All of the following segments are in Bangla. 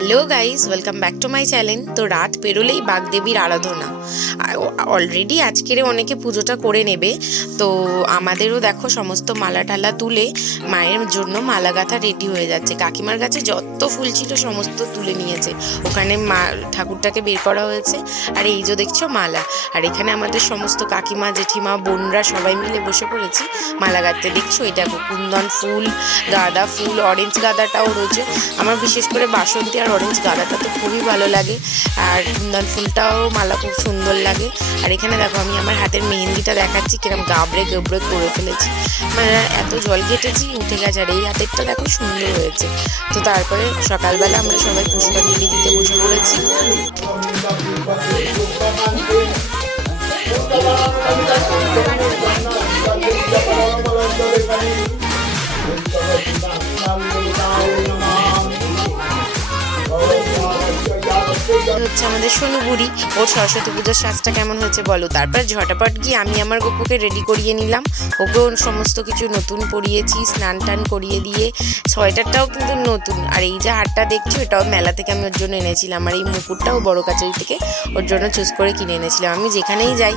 Hello guys, welcome back to my channel. তো রাত পেরোলেই বাগদেবীর আরাধনা। অলরেডি আজকের অনেকে পুজোটা করে নেবে, তো আমাদেরও দেখো সমস্ত মালা টালা তুলে মায়ের জন্য মালা গাঁথা রেডি হয়ে যাচ্ছে। কাকিমার কাছে যত ফুল ছিল সমস্ত তুলে নিয়েছে, ওখানে মা ঠাকুরটাকে বের করা হয়েছে। আর এই যে দেখছো মালা, আর এখানে আমাদের সমস্ত কাকিমা জেঠিমা বোনরা সবাই মিলে বসে পড়েছি মালা গাঁথতে। দেখছো এটা কুন্দন ফুল, গাঁদা ফুল, অরেঞ্জ গাঁদাটাও রয়েছে। আমার বিশেষ করে বাসন্তী আর অরেঞ্জ গাঁদাটা তো খুবই ভালো লাগে, আর কুন্দন ফুলটাও মালা খুব সুন্দর লাগে। আর এখানে দেখো আমি আমার হাতের মেহেন্দিটা দেখাচ্ছি কিরম গাবড়ে গাবড়ে করে ফেলেছি, মানে এত জল ঘেটেছি উঠে গেছে। আর এই হাতেরটা দেখো সুন্দর হয়েছে। তো তারপরে সকালবেলা আমরা সবাই পুষ্পাঞ্জলি দিতে বসে পড়েছি। হচ্ছে আমাদের সোনু বুড়ি, ওর সরস্বতী পুজোর সাজটা কেমন হয়েছে বলো। তারপর ঝটাপট গিয়ে আমি আমার গপুকে রেডি করিয়ে নিলাম, ওকেও সমস্ত কিছু নতুন পরিয়েছি, স্নান টান করিয়ে দিয়ে। সোয়েটারটাও কিন্তু নতুন, আর এই যে হারটা দেখছো এটাও মেলা থেকে আমি ওর জন্য এনেছিলাম। আর এই মুকুটটাও বড় কাচারি থেকে ওর জন্য চুজ করে কিনে এনেছিলাম। আমি যেখানেই যাই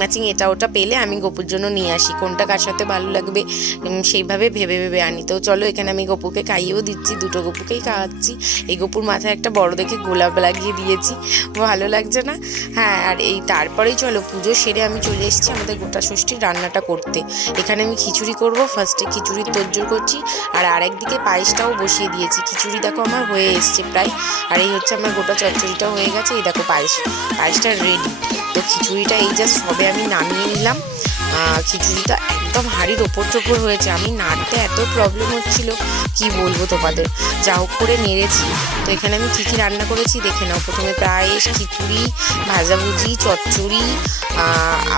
ম্যাচিং এটা ওটা পেলে আমি গপুর জন্য নিয়ে আসি, কোনটা কার সাথে ভালো লাগবে সেইভাবে ভেবে ভেবে আনি। তো চলো এখানে আমি গপুকে খাইয়েও দিচ্ছি, দুটো গপুকেই খাওয়াচ্ছি। এই গপুর মাথায় একটা বড় দেখে গোলাপ লাগিয়ে দিয়েছি, ভালো লাগছে না? হ্যাঁ, আর এই তারপরেই চলো পুজো সেরে আমি চলে এসেছি আমাদের গোটা ষষ্ঠীর রান্নাটা করতে। এখানে আমি খিচুড়ি করব, ফার্স্টে খিচুড়ির তোড়জোড় করছি, আর আরেকদিকে পায়েসটাও বসিয়ে দিয়েছি। খিচুড়ি দেখো আমার হয়ে এসছে প্রায়, আর এই হচ্ছে আমার গোটা চচ্চড়িটাও হয়ে গেছে। এই দেখো পায়েসটা রেডি। তো খিচুড়িটা এই জাস্ট সবে আমি নামিয়ে নিলাম। খিচুড়িটা একদম হাঁড়ির ওপর টোপর হয়েছে, আমি নাড়তে এত প্রবলেম হচ্ছিল কি বলবো তোমাদের, যা হোক করে নেড়েছি। তো এখানে আমি কী কী রান্না করেছি দেখে নাও। প্রথমে পায়েস, খিচুড়ি, ভাজাভুজি, চচ্চড়ি,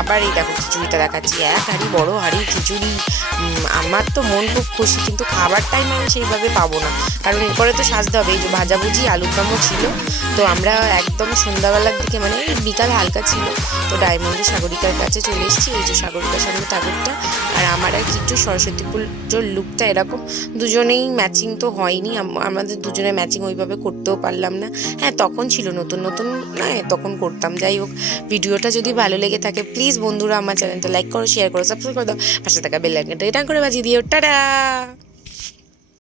আবার এই দেখো খিচুড়িটা দেখাচ্ছি, এক হাঁড়ি বড় হাঁড়ির খিচুড়ি। আমার তো মন খুব খুশি, কিন্তু খাবার টাইম আমি সেইভাবে পাবো না, কারণ এরপরে তো সাজতে হবে। এই যে ভাজাভুজি, আলুর দমও ছিল। তো আমরা একদম সন্ধ্যাবেলার দিকে, মানে বিকাল হালকা ছিল, তো ডায়মন্ডের সাগরিকার কাছে চলে এসেছি। এই যে সাগরিকার সামনে ঠাকুরটা, আর আমার আর কিছু সরস্বতী পুজোর লুকটা এরকম। দুজনেই ম্যাচিং তো হয়নি, আমাদের দুজনে ম্যাচিং ওইভাবে করতেও পারলাম না। হ্যাঁ, তখন ছিল নতুন নতুন, না তখন করতাম। যাই হোক, ভিডিওটা যদি ভালো লেগে থাকে প্লিজ বন্ধুরা আমার চ্যানেলটা লাইক করো, শেয়ার করো, সাবস্ক্রাইব করে দাও, পাশে থাকা বেল আইকনটা টান করে বাজিয়ে দিও। টাটা।